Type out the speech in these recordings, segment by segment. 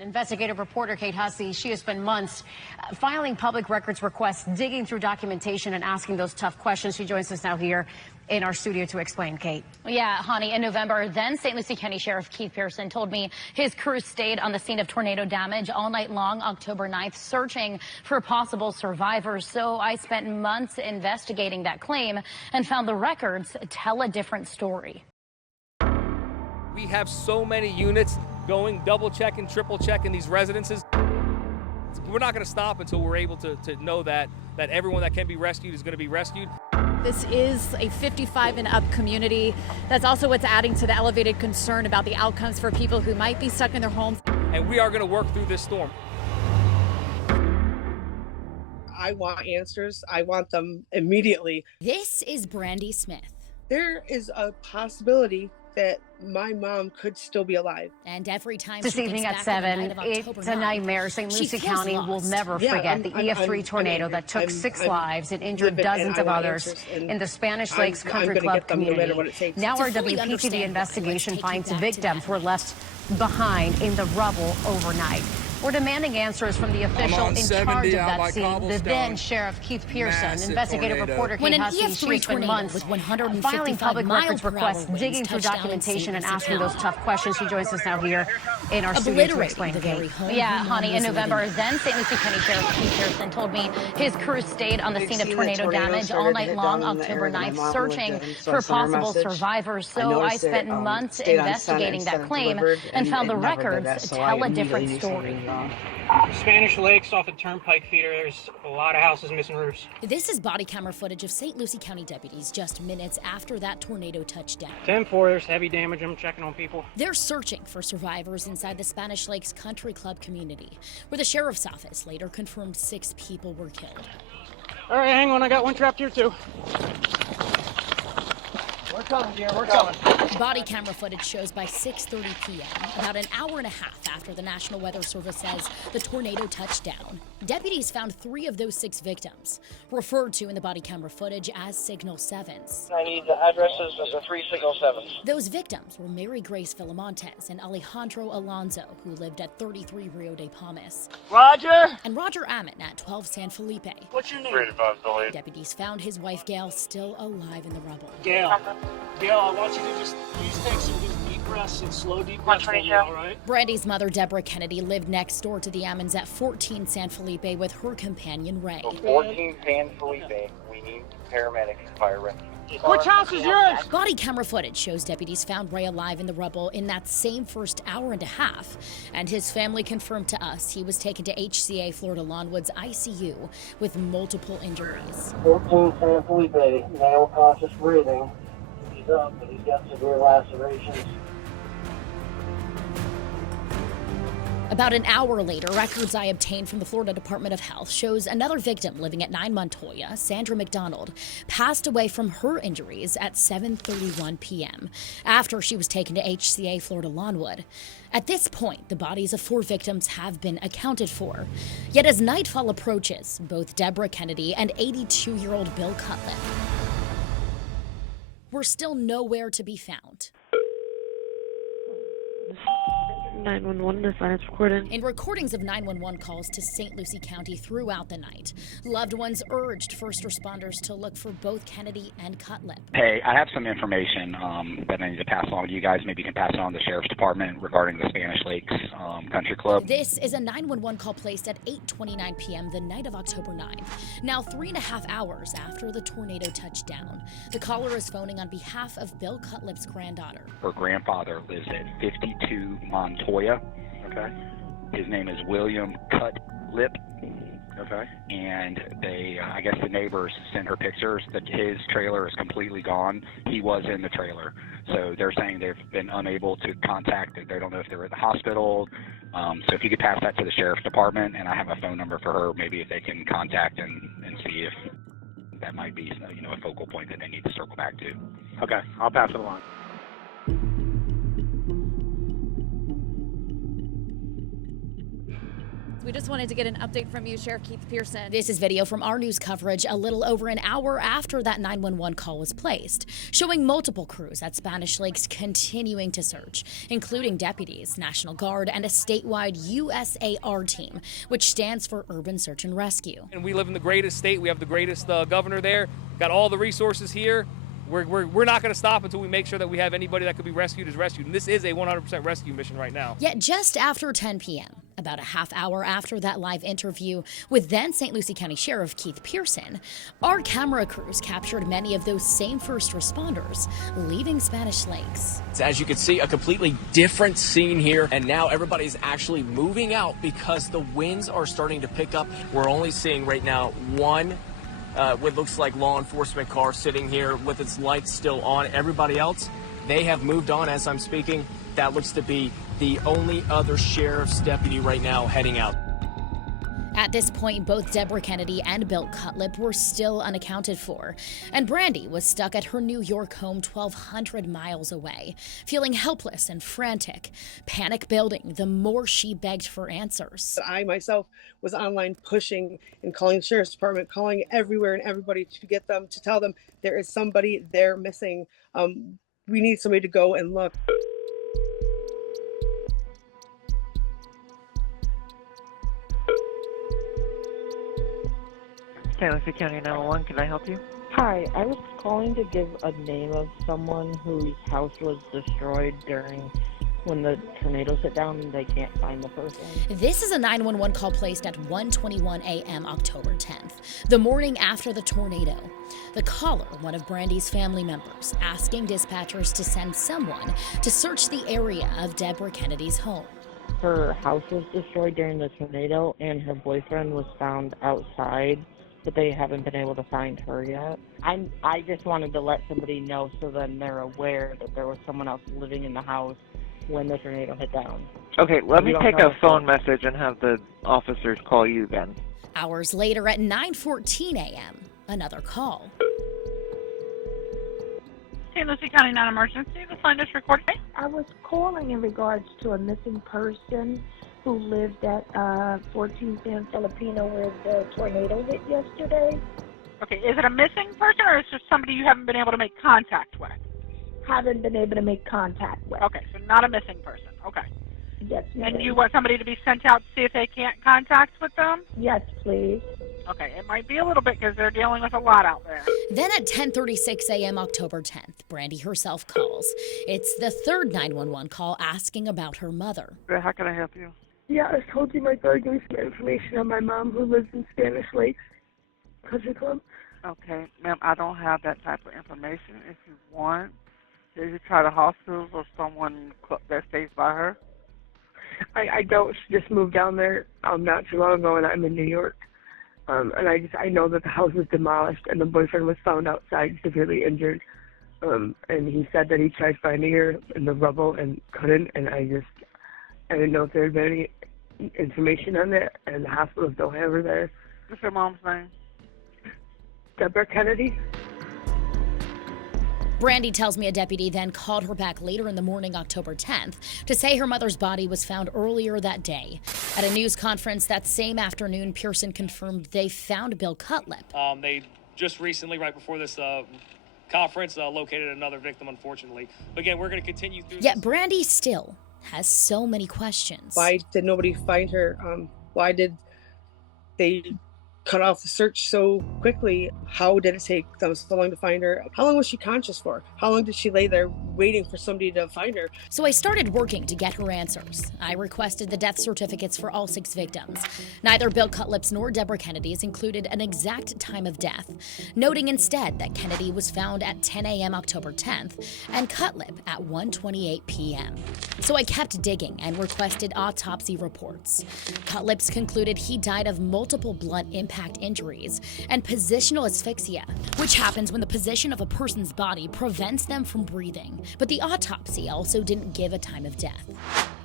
Investigative reporter Kate Hussey, she has spent months filing public records requests, digging through documentation and asking those tough questions. She joins us now here in our studio to explain, Kate. Yeah, Honey, in November, then St. Lucie County Sheriff Keith Pearson told me his crew stayed on the scene of tornado damage all night long, October 9th, searching for possible survivors. So I spent months investigating that claim and found the records tell a different story. We have so many units going, double checking, triple checking these residences. We're not going to stop until we're able to know that everyone that can be rescued is going to be rescued. This is a 55 and up community. That's also what's adding to the elevated concern about the outcomes for people who might be stuck in their homes. And we are going to work through this storm. I want answers. I want them immediately. This is Brandy Smith. There is a possibility that my mom could still be alive. And every time this evening at 7, it's a nightmare. St. Lucie County will never forget the EF3 tornado that took 6 lives and injured dozens of others in the Spanish Lakes Country Club community. Now our WPTV investigation finds victims were left behind in the rubble overnight. We're demanding answers from the official in charge of that scene, the then Sheriff Keith Pearson. Investigative reporter Kate Hussey, she spent months filing public records requests, digging through documentation and asking those tough questions. She joins us now here in our studio to explain, Kate. Yeah, Honey, in November, then St. Lucie County Sheriff Keith Pearson told me his crew stayed on the scene of tornado damage all night long, October 9th, searching for possible survivors. So I spent months investigating that claim and found the records tell a different story. Spanish Lakes off a turnpike feeder. There's a lot of houses missing roofs. This is body camera footage of St. Lucie County deputies just minutes after that tornado touched down. 10-4, there's heavy damage. I'm checking on people. They're searching for survivors inside the Spanish Lakes Country Club community, where the sheriff's office later confirmed 6 people were killed. All right, hang on. I got one trapped here, too. We're coming, dear. We're coming. Body camera footage shows by 6:30 p.m., about an hour and a half after the National Weather Service says the tornado touched down, deputies found 3 of those 6 victims, referred to in the body camera footage as Signal 7s. I need the addresses of the 3 Signal 7s. Those victims were Mary Grace Villamontes and Alejandro Alonso, who lived at 33 Rio de Palmas. Roger! And Roger Ammett at 12 San Felipe. What's your name? Deputies found his wife Gail still alive in the rubble. Gail, I want you to just please take some deep breaths and slow deep breaths for me, all right? Brandy's mother, Deborah Kennedy, lived next door to the Ammons at 14 San Felipe with her companion, Ray. So 14 San Felipe, we need paramedics and fire rescue. Which house is yours? Body camera footage shows deputies found Ray alive in the rubble in that same first hour and a half. And his family confirmed to us he was taken to HCA Florida Lawnwood's ICU with multiple injuries. 14 San Felipe, male conscious breathing. He's up, but he's got severe lacerations. About an hour later, records I obtained from the Florida Department of Health shows another victim living at 9 Montoya, Sandra McDonald, passed away from her injuries at 7:31 p.m. after she was taken to HCA Florida Lawnwood. At this point, the bodies of 4 victims have been accounted for. Yet as nightfall approaches, both Deborah Kennedy and 82-year-old Bill Cutlip were still nowhere to be found. 911, this line is recorded. In recordings of 911 calls to St. Lucie County throughout the night, loved ones urged first responders to look for both Kennedy and Cutlip. Hey, I have some information that I need to pass along to you guys. Maybe you can pass it on to the Sheriff's Department regarding the Spanish Lakes Country Club. This is a 911 call placed at 8:29 p.m. the night of October 9th. Now 3.5 hours after the tornado touched down. The caller is phoning on behalf of Bill Cutlip's granddaughter. Her grandfather lives at 52 Montoya. Okay. His name is William Cutlip. Okay. And they, I guess the neighbors sent her pictures that his trailer is completely gone. He was in the trailer. So they're saying they've been unable to contact. They don't know if they're at the hospital. So if you could pass that to the Sheriff's Department, and I have a phone number for her, maybe if they can contact and see if that might be, a focal point that they need to circle back to. Okay, I'll pass it along. We just wanted to get an update from you, Sheriff Keith Pearson. This is video from our news coverage a little over an hour after that 911 call was placed, showing multiple crews at Spanish Lakes continuing to search, including deputies, National Guard, and a statewide USAR team, which stands for Urban Search and Rescue. And we live in the greatest state. We have the greatest governor there. Got all the resources here. We're not going to stop until we make sure that we have anybody that could be rescued is rescued. And this is a 100% rescue mission right now. Yet just after 10 p.m., about a half hour after that live interview with then St. Lucie County Sheriff Keith Pearson, our camera crews captured many of those same first responders leaving Spanish Lakes. As you can see, a completely different scene here, and now everybody's actually moving out because the winds are starting to pick up. We're only seeing right now one what looks like law enforcement car sitting here with its lights still on. Everybody else, they have moved on as I'm speaking. That looks to be the only other sheriff's deputy right now heading out. At this point, both Deborah Kennedy and Bill Cutlip were still unaccounted for, and Brandy was stuck at her New York home 1,200 miles away, feeling helpless and frantic, panic building the more she begged for answers. I myself was online pushing and calling the sheriff's department, calling everywhere and everybody to get them, to tell them there is somebody there missing. We need somebody to go and look. Lucie County 911, can I help you? Hi, I was calling to give a name of someone whose house was destroyed when the tornadoes hit down and they can't find the person. This is a 911 call placed at 1:21 a.m. October 10th, the morning after the tornado. The caller, one of Brandy's family members, asking dispatchers to send someone to search the area of Deborah Kennedy's home. Her house was destroyed during the tornado and her boyfriend was found outside, but they haven't been able to find her yet. I just wanted to let somebody know so then they're aware that there was someone else living in the house when the tornado hit down. Okay, let me take a phone message and have the officers call you then. Hours later at 9:14 a.m., another call. St. Lucie County non-emergency, the sign is recorded. I was calling in regards to a missing person who lived at 14 San Filipino where the tornado hit yesterday. Okay, is it a missing person or is it just somebody you haven't been able to make contact with? Haven't been able to make contact with. Okay, so not a missing person. Okay. Yes, ma'am. And you want somebody to be sent out to see if they can't contact with them? Yes, please. Okay, it might be a little bit because they're dealing with a lot out there. Then at 10:36 a.m. October 10th, Brandy herself calls. It's the third 911 call asking about her mother. How can I help you? Yeah, I told you my daughter gave me some information on my mom who lives in Spanish Lakes Country Club. Okay, ma'am, I don't have that type of information. If you want, did you try the hospitals or someone that stays by her? I don't. She just moved down there not too long ago, and I'm in New York. And I know that the house was demolished, and the boyfriend was found outside severely injured. And he said that he tried finding her in the rubble and couldn't, and I didn't know if there had been any information on that, and the hospitals don't have her there. What's your mom's name? Deborah Kennedy. Brandy tells me a deputy then called her back later in the morning, October 10th, to say her mother's body was found earlier that day. At a news conference that same afternoon, Pearson confirmed they found Bill Cutlip. They just recently, right before this conference, located another victim, unfortunately. But again, we're going to continue through Yet Brandy still has so many questions. Why did nobody find her? Why did they cut off the search so quickly? How did it take them so long to find her? How long was she conscious for? How long did she lay there waiting for somebody to find her? So I started working to get her answers. I requested the death certificates for all 6 victims. Neither Bill Cutlip's nor Deborah Kennedy's included an exact time of death, noting instead that Kennedy was found at 10 a.m. October 10th and Cutlip at 1:28 p.m. So I kept digging and requested autopsy reports. Cutlip's concluded he died of multiple blunt impact injuries and positional asphyxia, which happens when the position of a person's body prevents them from breathing. But the autopsy also didn't give a time of death.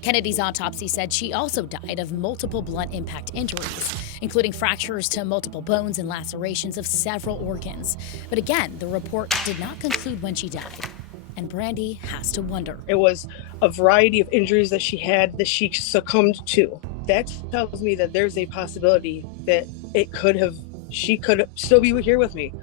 Kennedy's autopsy said she also died of multiple blunt impact injuries, including fractures to multiple bones and lacerations of several organs. But again, the report did not conclude when she died. And Brandy has to wonder. It was a variety of injuries that she had that she succumbed to. that tells me that there's a possibility that she could still be here with me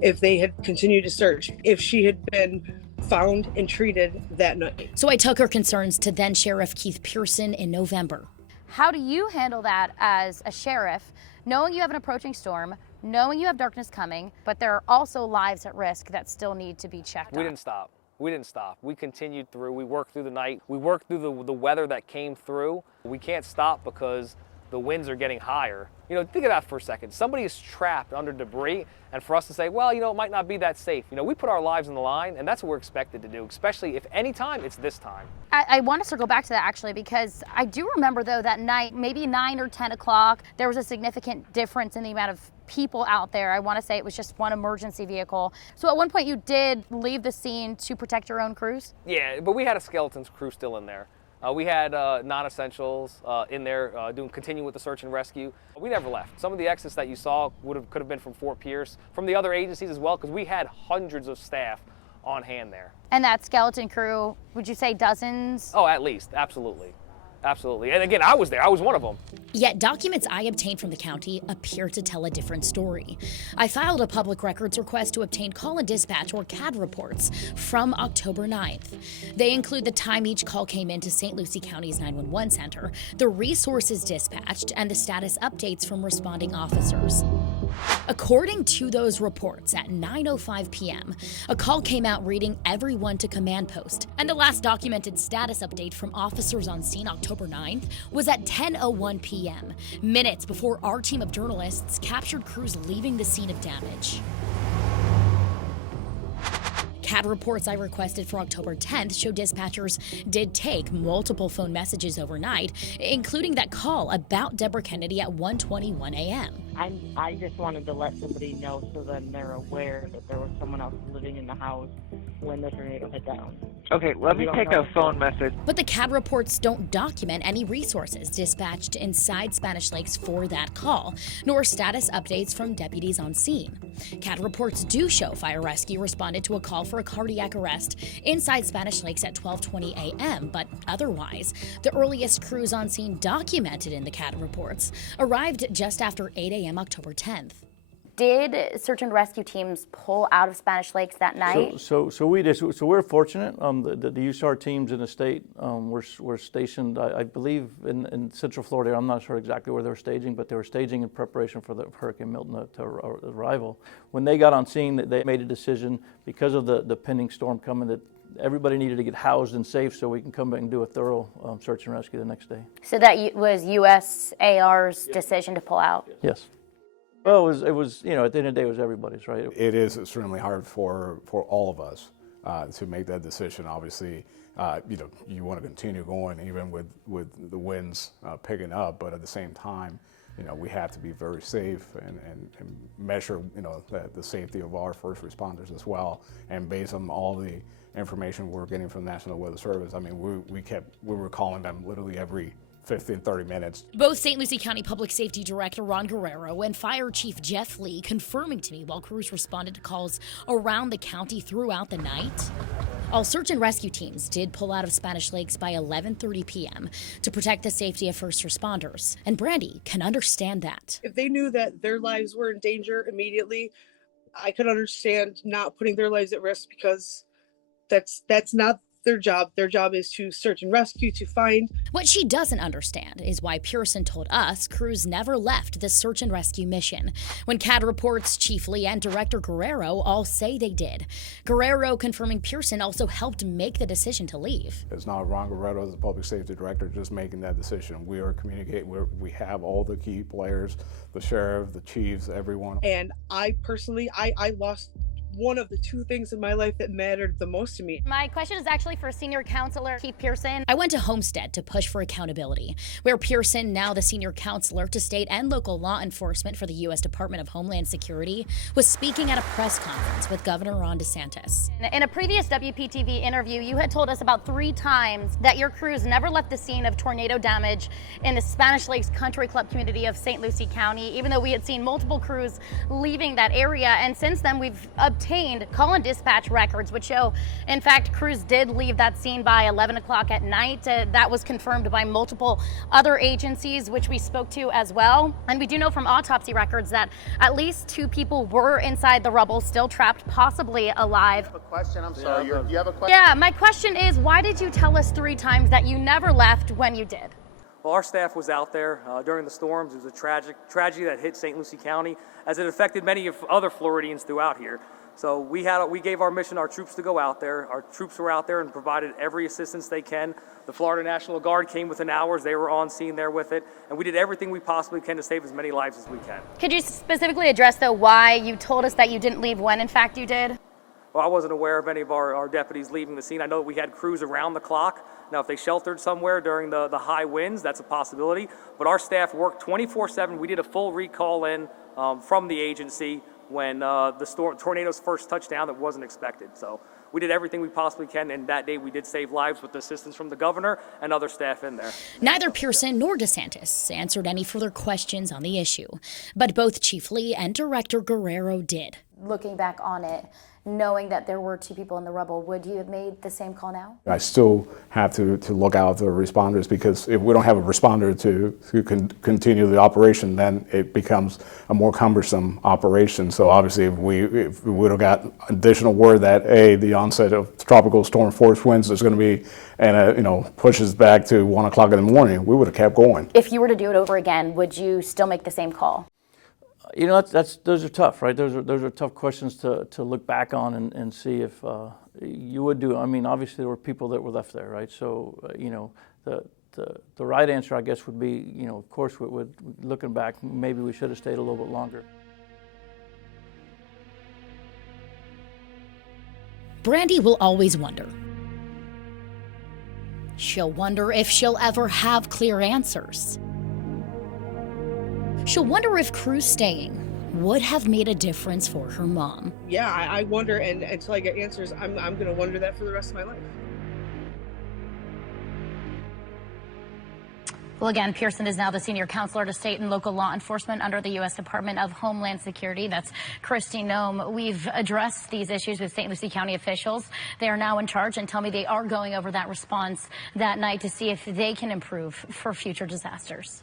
if they had continued to search, if she had been found and treated that night. So I took her concerns to then Sheriff Keith Pearson in November. How do you handle that as a sheriff, knowing you have an approaching storm, knowing you have darkness coming, but there are also lives at risk that still need to be checked on? We didn't stop. We didn't stop. We continued through. We worked through the night. We worked through the weather that came through. We can't stop because the winds are getting higher. You know, think of that for a second. Somebody is trapped under debris, and for us to say, well, you know, it might not be that safe. You know, we put our lives on the line, and that's what we're expected to do, especially if any time, it's this time. I want to circle back to that, actually, because I do remember, though, that night, maybe 9 or 10 o'clock, there was a significant difference in the amount of people out there. I want to say it was just one emergency vehicle. So at one point, you did leave the scene to protect your own crews? Yeah, but we had a skeleton's crew still in there. We had non-essentials in there continuing with the search and rescue. We never left. Some of the exits that you saw could have been from Fort Pierce, from the other agencies as well, because we had hundreds of staff on hand there. And that skeleton crew, would you say dozens? Oh, at least, absolutely. Absolutely. And again, I was there. I was one of them. Yet documents I obtained from the county appear to tell a different story. I filed a public records request to obtain call and dispatch, or CAD, reports from October 9th. They include the time each call came into St. Lucie County's 911 center, the resources dispatched, and the status updates from responding officers. According to those reports, at 9:05 p.m., a call came out reading everyone to command post, and the last documented status update from officers on scene October 9th was at 10:01 p.m., minutes before our team of journalists captured crews leaving the scene of damage. CAD reports I requested for October 10th show dispatchers did take multiple phone messages overnight, including that call about Deborah Kennedy at 1:21 a.m. I just wanted to let somebody know so then they're aware that there was someone else living in the house when the tornado hit down. Okay, let me take a phone message. But the CAD reports don't document any resources dispatched inside Spanish Lakes for that call, nor status updates from deputies on scene. CAD reports do show fire rescue responded to a call for a cardiac arrest inside Spanish Lakes at 12:20 a.m., but otherwise, the earliest crews on scene documented in the CAD reports arrived just after 8 a.m. October 10th. Did search and rescue teams pull out of Spanish Lakes that night? So we're fortunate. The USAR teams in the state were stationed, I believe, in Central Florida. I'm not sure exactly where they were staging, but they were staging in preparation for the Hurricane Milton arrival. When they got on scene, they made a decision because of the pending storm coming that everybody needed to get housed and safe so we can come back and do a thorough search and rescue the next day. So that was USAR's decision to pull out? Yes. Well, it was, you know, at the end of the day, it was everybody's, right? It is extremely hard for all of us to make that decision. Obviously, you know, you want to continue going even with the winds picking up, but at the same time, you know, we have to be very safe and measure, you know, the safety of our first responders as well. And based on all the information we're getting from the National Weather Service, I mean, we were calling them literally every 15, 30 minutes. Both St. Lucie County Public Safety Director Ron Guerrero and Fire Chief Jeff Lee confirming to me while crews responded to calls around the county throughout the night. All search and rescue teams did pull out of Spanish Lakes by 11:30 p.m. to protect the safety of first responders, and Brandy can understand that. If they knew that their lives were in danger immediately, I could understand not putting their lives at risk, because that's not their job. Their job is to search and rescue, to find. What she doesn't understand is why Pearson told us crews never left the search and rescue mission, when CAD reports Chief Lee and Director Guerrero all say they did. Guerrero confirming Pearson also helped make the decision to leave. It's not Ron Guerrero as the Public Safety Director just making that decision. We are communicating, we have all the key players, the sheriff, the chiefs, everyone. And I personally, I lost one of the two things in my life that mattered the most to me. My question is actually for Senior Counselor Keith Pearson. I went to Homestead to push for accountability, where Pearson, now the Senior Counselor to state and local law enforcement for the U.S. Department of Homeland Security, was speaking at a press conference with Governor Ron DeSantis. In a previous WPTV interview, you had told us about 3 times that your crews never left the scene of tornado damage in the Spanish Lakes Country Club community of St. Lucie County, even though we had seen multiple crews leaving that area. And since then, we've obtained obtained call and dispatch records, which show, in fact, crews did leave that scene by 11 o'clock at night. That was confirmed by multiple other agencies, which we spoke to as well. And we do know from autopsy records that at least 2 people were inside the rubble, still trapped, possibly alive. A question, I'm sorry. Do you have a question? Yeah, my question is, why did you tell us 3 times that you never left when you did? Well, our staff was out there during the storms. It was a tragedy that hit St. Lucie County, as it affected many of other Floridians throughout here. So we gave our mission, our troops, to go out there. Our troops were out there and provided every assistance they can. The Florida National Guard came within hours. They were on scene there with it, and we did everything we possibly can to save as many lives as we can. Could you specifically address, though, why you told us that you didn't leave when, in fact, you did? Well, I wasn't aware of any of our deputies leaving the scene. I know that we had crews around the clock. Now, if they sheltered somewhere during the high winds, that's a possibility. But our staff worked 24/7. We did a full recall in from the agency when the tornadoes first touched down. That wasn't expected. So we did everything we possibly can, and that day we did save lives with assistance from the governor and other staff in there. Neither Pearson nor DeSantis answered any further questions on the issue, but both Chief Lee and Director Guerrero did. Looking back on it, knowing that there were 2 people in the rubble, would you have made the same call now? I still have to look out the responders, because if we don't have a responder to continue the operation, then it becomes a more cumbersome operation. So obviously, if we would have got additional word that the onset of tropical storm force winds is going to be, and pushes back to 1 o'clock in the morning, we would have kept going. If you were to do it over again, would you still make the same call? Those are tough, right? Those are tough questions to look back on and see if you would do. I mean, obviously there were people that were left there, right? So the right answer, I guess, would be, of course, looking back, maybe we should have stayed a little bit longer. Brandy will always wonder. She'll wonder if she'll ever have clear answers. She'll wonder if crews staying would have made a difference for her mom. Yeah, I wonder, and until I get answers, I'm going to wonder that for the rest of my life. Well, again, Pearson is now the senior counselor to state and local law enforcement under the U.S. Department of Homeland Security. That's Christy Noem. We've addressed these issues with St. Lucie County officials. They are now in charge and tell me they are going over that response that night to see if they can improve for future disasters.